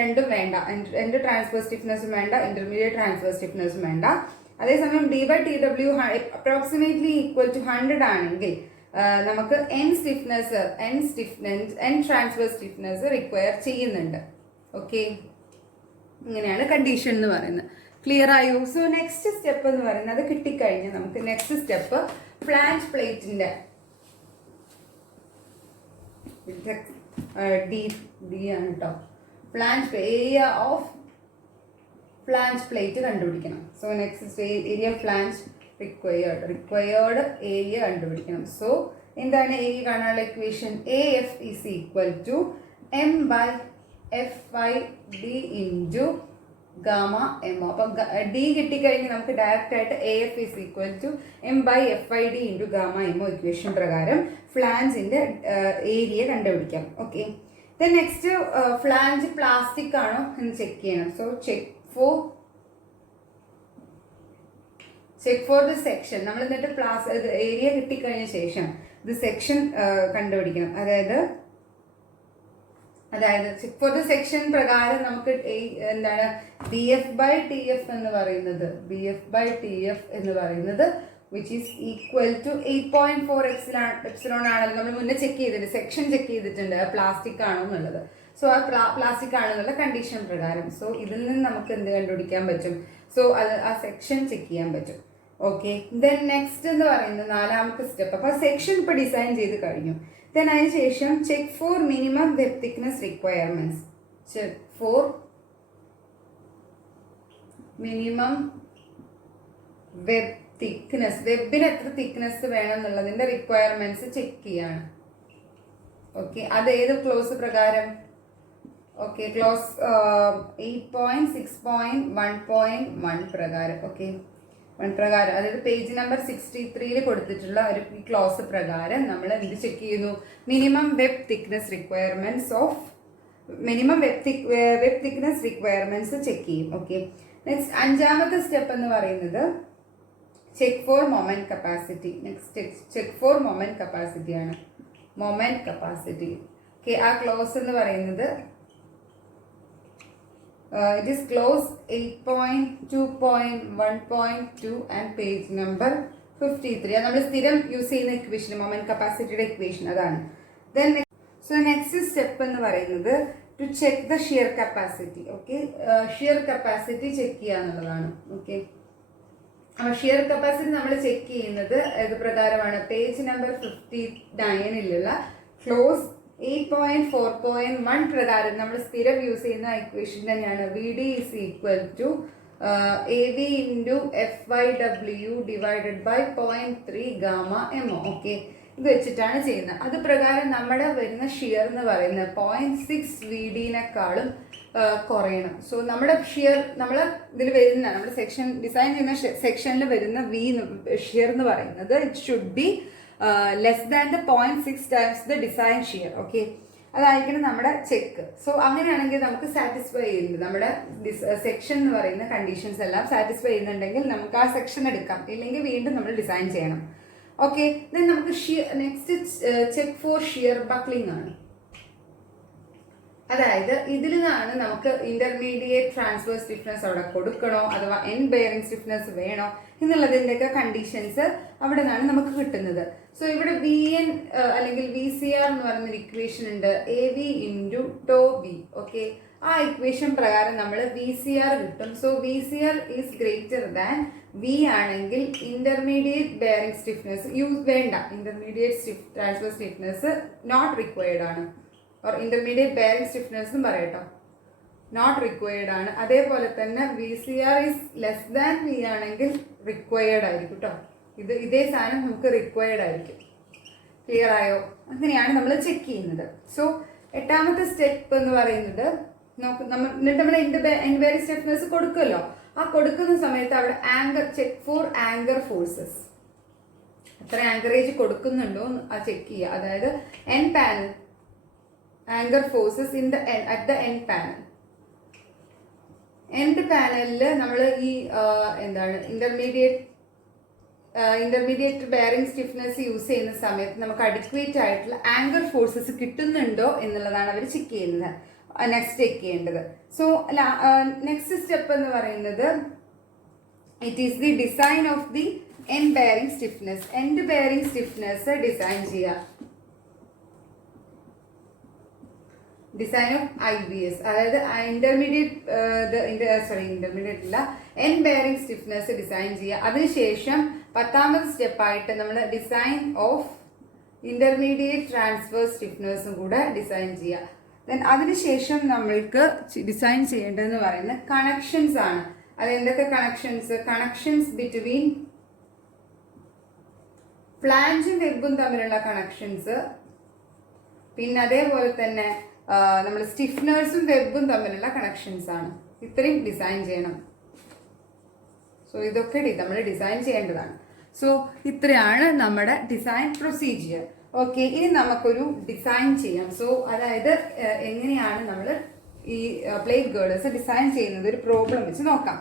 രണ്ടും വേണ്ട, എൻഡ് ട്രാൻസ്ഫർ സ്റ്റിഫ്നെസ്സും വേണ്ട, ഇന്റർമീഡിയറ്റ് ട്രാൻസ്ഫർ സ്റ്റിഫ്നെസ്സും വേണ്ട. അതേസമയം D by T W approximately equal to 100 ആണെങ്കിൽ നമുക്ക് എൻ ട്രാൻസ്ഫർ സ്റ്റിഫ്നെസ് റിക്വയർ ചെയ്യുന്നുണ്ട്. ഓക്കെ, ഇങ്ങനെയാണ് കണ്ടീഷൻ എന്ന് പറയുന്നത്. ക്ലിയർ ആയോ? സോ നെക്സ്റ്റ് സ്റ്റെപ്പ് എന്ന് പറയുന്നത് അത് കിട്ടിക്കഴിഞ്ഞാൽ നമുക്ക് നെക്സ്റ്റ് സ്റ്റെപ്പ് ഫ്ലാഞ്ച് പ്ലേറ്റിന്റെ ഡി ആണ് കേട്ടോ, flange area of flange plate കണ്ടുപിടിക്കണം. So next area flange required area കണ്ടുപിടിക്കണം. സോ എന്താണ് ഏരിയ കാണാനുള്ള equation? A F is equal to M by F I D into gamma M. അപ്പം D കിട്ടിക്കഴിഞ്ഞ് നമുക്ക് ഡയറക്റ്റ് ആയിട്ട് A F is equal to M by F I D into gamma എമ്മോ equation പ്രകാരം ഫ്ലാഞ്ചിന്റെ area കണ്ടുപിടിക്കാം. Okay, then next flange plastic ആണോ എന്ന് ചെക്ക് ചെയ്യണം. So check for the section. നമ്മൾ എന്നിട്ട് ഏരിയ കിട്ടിക്കഴിഞ്ഞ ശേഷം ഇത് സെക്ഷൻ കണ്ടുപിടിക്കണം. അതായത് ചെക്ക് ഫോർ ദ സെക്ഷൻ പ്രകാരം നമുക്ക് എന്താണ് B F by T F എന്ന് പറയുന്നത് which is equal to 8.4 epsilon ആണല്ലോ. നമ്മൾ മുന്നേ ചെക്ക് ചെയ്തിട്ടുണ്ട്, സെക്ഷൻ ചെക്ക് ചെയ്തിട്ടുണ്ട് പ്ലാസ്റ്റിക് ആണോ എന്നുള്ളത്. സോ ആ പ്ലാസ്റ്റിക് ആണെന്നുള്ള കണ്ടീഷൻ പ്രകാരം സോ ഇതിൽ നിന്ന് നമുക്ക് എന്ത് കണ്ടുപിടിക്കാൻ പറ്റും? സോ അത് ആ സെക്ഷൻ ചെക്ക് ചെയ്യാൻ പറ്റും. ഓക്കെ, ദെൻ നെക്സ്റ്റ് എന്ന് പറയുന്നത് നാലാമത്തെ സ്റ്റെപ്പ്. അപ്പോൾ സെക്ഷൻ ഇപ്പോൾ ഡിസൈൻ ചെയ്ത് കഴിഞ്ഞു. ദെൻ അതിനുശേഷം check for minimum web thickness requirements. Check for minimum web thickness, വെബിന് എത്ര തിക്നെസ് വേണം എന്നുള്ളതിന്റെ റിക്വയർമെന്റ്സ് ചെക്ക് ചെയ്യാണ്. ഓക്കെ, അത് ഏത് ക്ലോസ് പ്രകാരം? ഓക്കെ, ക്ലോസ് 8.6.1.1 പ്രകാരം. ഓക്കെ, 1 പ്രകാരം, അതായത് പേജ് നമ്പർ 63 കൊടുത്തിട്ടുള്ള ഒരു ക്ലോസ് പ്രകാരം നമ്മൾ എന്ത് ചെക്ക് ചെയ്യുന്നു? Minimum web thickness requirements check ചെയ്യും. ഓക്കെ, നെക്സ്റ്റ് 5ാമത്തെ സ്റ്റെപ്പ് എന്ന് പറയുന്നത് check for moment capacity. Next check for moment capacity ആണ്. Moment capacity. ഓക്കെ, ആ ക്ലോസ് എന്ന് പറയുന്നത് it is clause 8.2.1.2 and page number 53. നമ്മൾ സ്ഥിരം യൂസ് ചെയ്യുന്ന ഇക്വേഷൻ, മൊമെന്റ് കപ്പാസിറ്റിയുടെ ഇക്വേഷൻ അതാണ്. ദെൻ സോ നെക്സ്റ്റ് സ്റ്റെപ്പ് എന്ന് പറയുന്നത് to check the shear capacity. Okay, shear capacity check ചെയ്യുക എന്നുള്ളതാണ്. ഓക്കെ, അപ്പോൾ ഷിയർ കപ്പാസിറ്റി നമ്മൾ ചെക്ക് ചെയ്യുന്നത് ഏത് പ്രകാരമാണ്? പേജ് നമ്പർ 59 ക്ലോസ് 8.4.1 പ്രകാരം നമ്മൾ സ്ഥിരം യൂസ് ചെയ്യുന്ന ഇക്വേഷൻ തന്നെയാണ്. V D is equal to AV into FYW divided by 0.3 gamma MO. Okay, ഇത് വെച്ചിട്ടാണ് ചെയ്യുന്നത്. അത് പ്രകാരം നമ്മുടെ വരുന്ന ഷിയർ എന്ന് പറയുന്നത് 0.6 VD-നേക്കാളും കുറയണം. സോ നമ്മുടെ ഷിയർ നമ്മൾ ഇതിൽ വരുന്ന നമ്മൾ സെക്ഷൻ ഡിസൈൻ ചെയ്യുന്ന സെക്ഷനിൽ വരുന്ന ഷിയർ എന്ന് പറയുന്നത് it should be less than the 0.6 times the design shear. Okay, അതായിരിക്കണം നമ്മുടെ ചെക്ക്. സോ അങ്ങനെയാണെങ്കിൽ നമുക്ക് സാറ്റിസ്ഫൈ ചെയ്യുന്നത് നമ്മുടെ സെക്ഷൻ എന്ന് പറയുന്ന കണ്ടീഷൻസ് എല്ലാം സാറ്റിസ്ഫൈ ചെയ്യുന്നുണ്ടെങ്കിൽ നമുക്ക് ആ സെക്ഷൻ എടുക്കാം, ഇല്ലെങ്കിൽ വീണ്ടും നമ്മൾ ഡിസൈൻ ചെയ്യണം. ഓക്കെ, ദെൻ നമുക്ക് next check four shear buckling ആണ്. അതായത് ഇതിൽ നിന്നാണ് നമുക്ക് ഇന്റർമീഡിയറ്റ് ട്രാൻസ്ഫർ സ്റ്റിഫ്നെസ് അവിടെ കൊടുക്കണോ അഥവാ എൻഡ് ബെയറിംഗ് സ്റ്റിഫ്നെസ് വേണോ എന്നുള്ളതിൻ്റെയൊക്കെ കണ്ടീഷൻസ് അവിടെ നിന്നാണ് നമുക്ക് കിട്ടുന്നത്. സോ ഇവിടെ VN അല്ലെങ്കിൽ VCR എന്ന് പറയുന്നൊരു ഇക്വേഷൻ ഉണ്ട്, AV into tau B. Okay, ആ ഇക്വേഷൻ പ്രകാരം നമ്മൾ VCR കിട്ടും. So VCR is greater than V ആണെങ്കിൽ ഇന്റർമീഡിയറ്റ് ബെയറിംഗ് സ്റ്റിഫ്നെസ് വേണ്ട, intermediate transfer stiffness not required ആണ്. ഓർ ഇന്റർമീഡിയറ്റ് ബെയറിംഗ് സ്റ്റിഫ്നെസ് എന്ന് പറയട്ടോ, നോട്ട് റിക്വയർഡ് ആണ്. അതേപോലെ തന്നെ VCR is less than V ആണെങ്കിൽ റിക്വയർഡ് ആയിരിക്കും കേട്ടോ. ഇതേ സാധനം നമുക്ക് റിക്വയർഡ് ആയിരിക്കും. ക്ലിയർ ആയോ? അങ്ങനെയാണ് നമ്മൾ ചെക്ക് ചെയ്യുന്നത്. സോ 8ാമത്തെ സ്റ്റെപ്പ് എന്ന് പറയുന്നത് എന്നിട്ട് നമ്മൾ എൻഡ് ബെയറിംഗ് സ്റ്റിഫ്നെസ് കൊടുക്കുമല്ലോ, ആ കൊടുക്കുന്ന സമയത്ത് അവിടെ ചെക്ക് ഫോർ ആങ്കർ ഫോഴ്സസ്, എത്ര ആങ്കറേജ് കൊടുക്കുന്നുണ്ടോ ആ ചെക്ക് ചെയ്യുക. അതായത് N panel anchor forces at the end panel. End പാനലിൽ നമ്മൾ ഈ എന്താണ് ഇന്റർമീഡിയറ്റ് ബെയറിംഗ് സ്റ്റിഫ്നെസ് യൂസ് ചെയ്യുന്ന സമയത്ത് നമുക്ക് അഡിക്വേറ്റ് ആയിട്ടുള്ള ആങ്കർ ഫോഴ്സസ് കിട്ടുന്നുണ്ടോ എന്നുള്ളതാണ് അവർ ചെക്ക് ചെയ്യുന്നത്, നെക്സ്റ്റ് ചെക്ക് ചെയ്യേണ്ടത്. സോ നെക്സ്റ്റ് സ്റ്റെപ്പ് എന്ന് പറയുന്നത് it is the design of the end bearing stiffness. End bearing stiffness design ചെയ്യുക. ഡിസൈൻ ഓഫ് IBS, അതായത് ഇന്റർമീഡിയറ്റ് അല്ല, എൻഡ് ബെയറിംഗ് സ്റ്റിഫ്നെസ് ഡിസൈൻ ചെയ്യുക. അതിനുശേഷം 10ാമത് സ്റ്റെപ്പായിട്ട് നമ്മൾ ഡിസൈൻ ഓഫ് ഇന്റർമീഡിയറ്റ് ട്രാൻസ്ഫർ സ്റ്റിഫ്നെസ്സും കൂടെ ഡിസൈൻ ചെയ്യുക. ദെൻ അതിനുശേഷം നമ്മൾക്ക് ഡിസൈൻ ചെയ്യേണ്ടതെന്ന് പറയുന്നത് കണക്ഷൻസ് ആണ്. അത് എന്തൊക്കെ കണക്ഷൻസ് ബിറ്റ്വീൻ ഫ്ലാഞ്ചും വെബും തമ്മിലുള്ള കണക്ഷൻസ്, പിന്നെ അതേപോലെ തന്നെ നമ്മൾ സ്റ്റിഫ്നേഴ്സും വെബും തമ്മിലുള്ള കണക്ഷൻസ് ആണ്. ഇത്രയും ഡിസൈൻ ചെയ്യണം. സോ ഇതൊക്കെ നമ്മൾ ഡിസൈൻ ചെയ്യേണ്ടതാണ്. സോ ഇത്രയാണ് നമ്മുടെ ഡിസൈൻ പ്രൊസീജിയർ. ഓക്കെ, ഇനി നമുക്കൊരു ഡിസൈൻ ചെയ്യാം. സോ അതായത് എങ്ങനെയാണ് നമ്മൾ ഈ പ്ലേറ്റ് ഗേർഡേഴ്സ് ഡിസൈൻ ചെയ്യുന്നത് ഒരു പ്രോബ്ലം വെച്ച് നോക്കാം.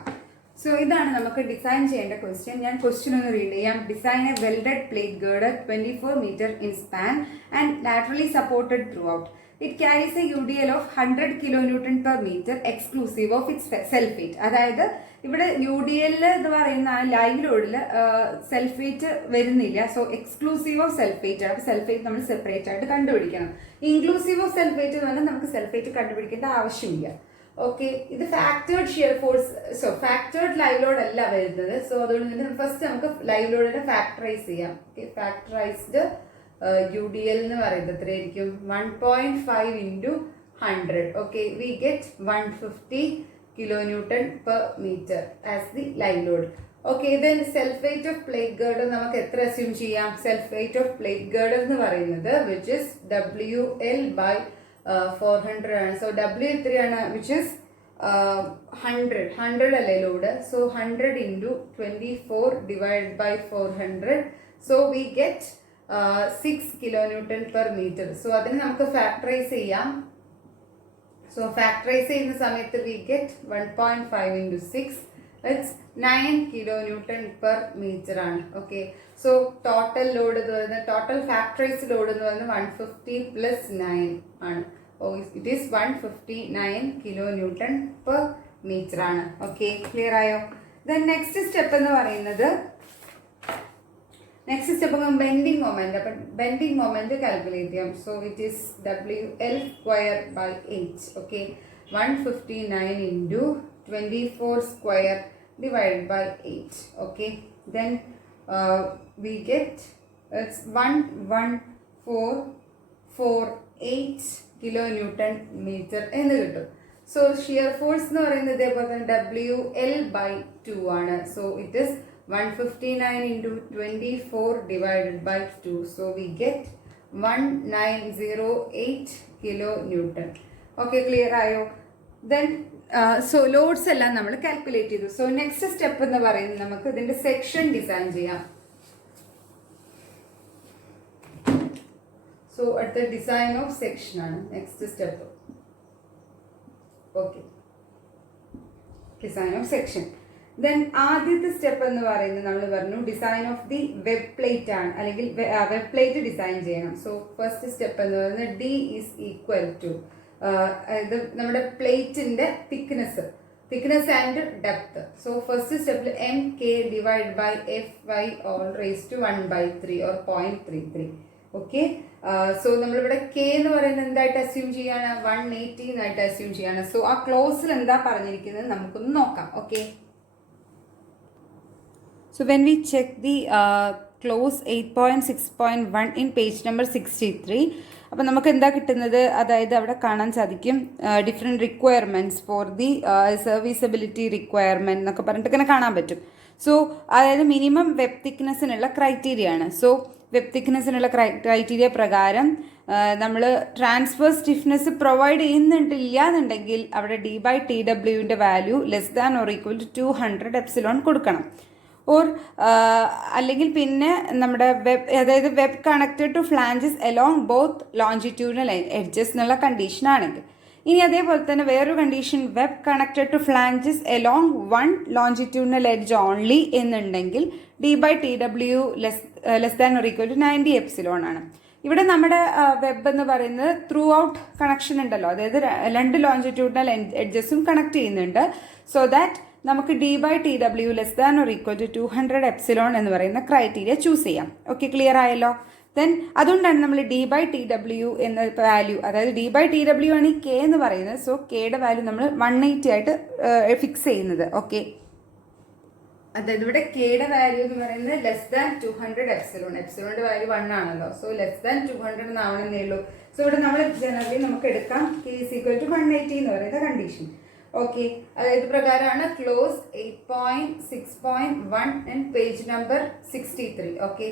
സോ ഇതാണ് നമുക്ക് ഡിസൈൻ ചെയ്യേണ്ട ക്വസ്റ്റ്യൻ. ഞാൻ ക്വസ്റ്റ്യൻ ഒന്ന് റീഡ് ചെയ്യാം. Design A welded plate girder 24 meter in span and laterally supported throughout. It carries a UDL of 100 kilonewton per meter exclusive of its self weight. അതായത് ഇവിടെ UDL എന്ന് പറയുന്ന ആ ലൈവ് ലോഡിൽ സെൽഫ് വെയിറ്റ് വരുന്നില്ല. So exclusive of self wait ആണ്. Self wait നമ്മൾ separate ആയിട്ട് കണ്ടുപിടിക്കണം. ഇൻക്ലൂസീവ് ഓഫ് സെൽഫ് വെയിറ്റ് എന്ന് പറഞ്ഞാൽ നമുക്ക് സെൽഫ് വെയിറ്റ് കണ്ടുപിടിക്കേണ്ട ആവശ്യമില്ല. ഓക്കെ, ഇത് factored shear force, factored live load അല്ല വരുന്നത്. സോ അതുകൊണ്ട് തന്നെ ഫസ്റ്റ് നമുക്ക് ലൈവ് ലോഡിനെ ഫാക്ടറൈസ് ചെയ്യാം. ഫാക്ടറൈസ്ഡ് UDL എന്ന് പറയുന്നത് എത്രയായിരിക്കും? 1.5 into 100. Okay, we get 150 kilonewton per meter as the live load. Okay, then self weight of plate girder നമുക്ക് എത്ര അസ്യൂം ചെയ്യാം? Self weight of plate girder എന്ന് പറയുന്നത് വിച്ച് ഇസ് WL/400 ആണ്. സോ W എത്രയാണ്? വിച്ച് ഇസ് 100 അല്ലേ load? So 100 into 24 divided by 400. So we get 6 kN/meter. So അതിന് നമുക്ക് ഫാക്ടറൈസ് ചെയ്യാം. സോ ഫാക്ടറൈസ് ചെയ്യുന്ന സമയത്ത് we get 1.5 into 6. It's 9 kN/meter ആണ്. ഓക്കെ, സോ ടോട്ടൽ ലോഡ് എന്ന് പറയുന്നത്, ടോട്ടൽ ഫാക്ടറൈസ് ലോഡ് എന്ന് പറയുന്നത് 150 + 9 ആണ്. ഇറ്റ് ഈസ് 159 kN/meter ആണ്. ഓക്കെ, ക്ലിയർ ആയോ? ദെൻ നെക്സ്റ്റ് സ്റ്റെപ്പ് എന്ന് പറയുന്നത്, നെക്സ്റ്റ് സ്റ്റെപ്പ് ബെൻഡിങ് മൊമെന്റ്. അപ്പം ബെൻഡിങ് മൊമെന്റ് കാൽക്കുലേറ്റ് ചെയ്യാം. So it is WL²/8. Okay, 159 into 24² divided by 8. Okay, then we get it's 11448 kN/meter എന്ന് കിട്ടും. സോ ഷിയർ ഫോഴ്സ് എന്ന് പറയുന്നത് ഇതേപോലെ തന്നെ WL/2 ആണ്. So it is 159 into 24 divided by 2. So we get 1908 kN. Okay, clear ആയോ? Then so lords എല്ലാം നമ്മൾ കാൽക്കുലേറ്റ് ചെയ്തു. സോ നെക്സ്റ്റ് സ്റ്റെപ്പ് എന്ന് പറയുന്നത് നമുക്ക് ഇതിന്റെ സെക്ഷൻ ഡിസൈൻ ചെയ്യാം. സോ അടുത്ത ഡിസൈൻ ഓഫ് സെക്ഷൻ ആണ് next step. Okay, design of section. Then ആദ്യത്തെ സ്റ്റെപ്പ് എന്ന് പറയുന്നത് നമ്മൾ പറഞ്ഞു design of the web plate ആണ്, അല്ലെങ്കിൽ വെബ് പ്ലേറ്റ് ഡിസൈൻ ചെയ്യണം. സോ ഫസ്റ്റ് സ്റ്റെപ്പ് എന്ന് പറയുന്നത് D ഈസ് ഈക്വൽ ടു ഇത് നമ്മുടെ പ്ലേറ്റിന്റെ thickness and depth. So first സ്റ്റെപ്പിൽ MK divided by FY all raised to 1/3 or 0.33. Okay, so നമ്മളിവിടെ K എന്ന് പറയുന്നത് എന്തായിട്ട് അസ്യൂം ചെയ്യാണ്? 180 എന്നായിട്ട് അസ്യൂം ചെയ്യാണ്. സോ ആ ക്ലോസിൽ എന്താ പറഞ്ഞിരിക്കുന്നത് നമുക്കൊന്ന് നോക്കാം. Okay, so when we check the clause 8.6.1 in page number 63, അപ്പോൾ നമുക്ക് എന്താ കിട്ടുന്നത്? അതായത് അവിടെ കാണാൻ സാധിക്കും different requirements for the serviceability requirement എന്നൊക്കെ പറഞ്ഞിട്ട് ഇങ്ങനെ കാണാൻ പറ്റും. സോ അതായത് മിനിമം വെബ് തിക്നെസ്സിനുള്ള ക്രൈറ്റീരിയ ആണ്. സോ വെബ് തിക്നെസ്സിനുള്ള ക്രൈറ്റീരിയ പ്രകാരം നമ്മൾ ട്രാൻസ്ഫർ സ്റ്റിഫ്നെസ് പ്രൊവൈഡ് ചെയ്യുന്നുണ്ടില്ല എന്നുണ്ടെങ്കിൽ അവിടെ D/TWൻ്റെ വാല്യൂ <= 200 എപ്സിലോൺ കൊടുക്കണം. ഓർ അല്ലെങ്കിൽ പിന്നെ നമ്മുടെ അതായത് web connected to flanges along both longitudinal edges എന്നുള്ള കണ്ടീഷൻ ആണെങ്കിൽ. ഇനി അതേപോലെ തന്നെ വേറൊരു condition web connected to flanges along 1 longitudinal edge only എന്നുണ്ടെങ്കിൽ D/TW <= 90 എപ്സിലോൺ ആണ്. ഇവിടെ നമ്മുടെ വെബ് എന്ന് പറയുന്നത് ത്രൂ ഔട്ട് കണക്ഷൻ ഉണ്ടല്ലോ, അതായത് 2 ലോഞ്ചിറ്റ്യൂഡിനൽ എഡ്ജസും കണക്ട് ചെയ്യുന്നുണ്ട്. സോ ദാറ്റ് നമുക്ക് D/TW <= 200 എപ്സിലോൺ എന്ന് പറയുന്ന ക്രൈറ്റീരിയ ചൂസ് ചെയ്യാം. ഓക്കെ, ക്ലിയർ ആയല്ലോ? ദെൻ അതുകൊണ്ടാണ് നമ്മൾ D/TW എന്ന വാല്യൂ, അതായത് D/TW ആണ് ഈ K എന്ന് പറയുന്നത്. സോ Kയുടെ വാല്യൂ നമ്മൾ 180 ആയിട്ട് ഫിക്സ് ചെയ്യുന്നത്. ഓക്കെ, അതായത് ഇവിടെ Kയുടെ വാല്യൂ എന്ന് പറയുന്നത് <200 എപ്സിലോൺ. എപ്സിലോണിന്റെ വാല്യൂ 1 ആണല്ലോ. സോ <200 എന്നാവണമെന്നേ ഉള്ളൂ. സോ ഇവിടെ നമ്മൾ ജനറലി നമുക്ക് എടുക്കാം K = 180 എന്ന് പറയുന്ന കണ്ടീഷൻ. ഓക്കെ, ഇത് പ്രകാരമാണ് close 8.6.1 and page number 63. Okay.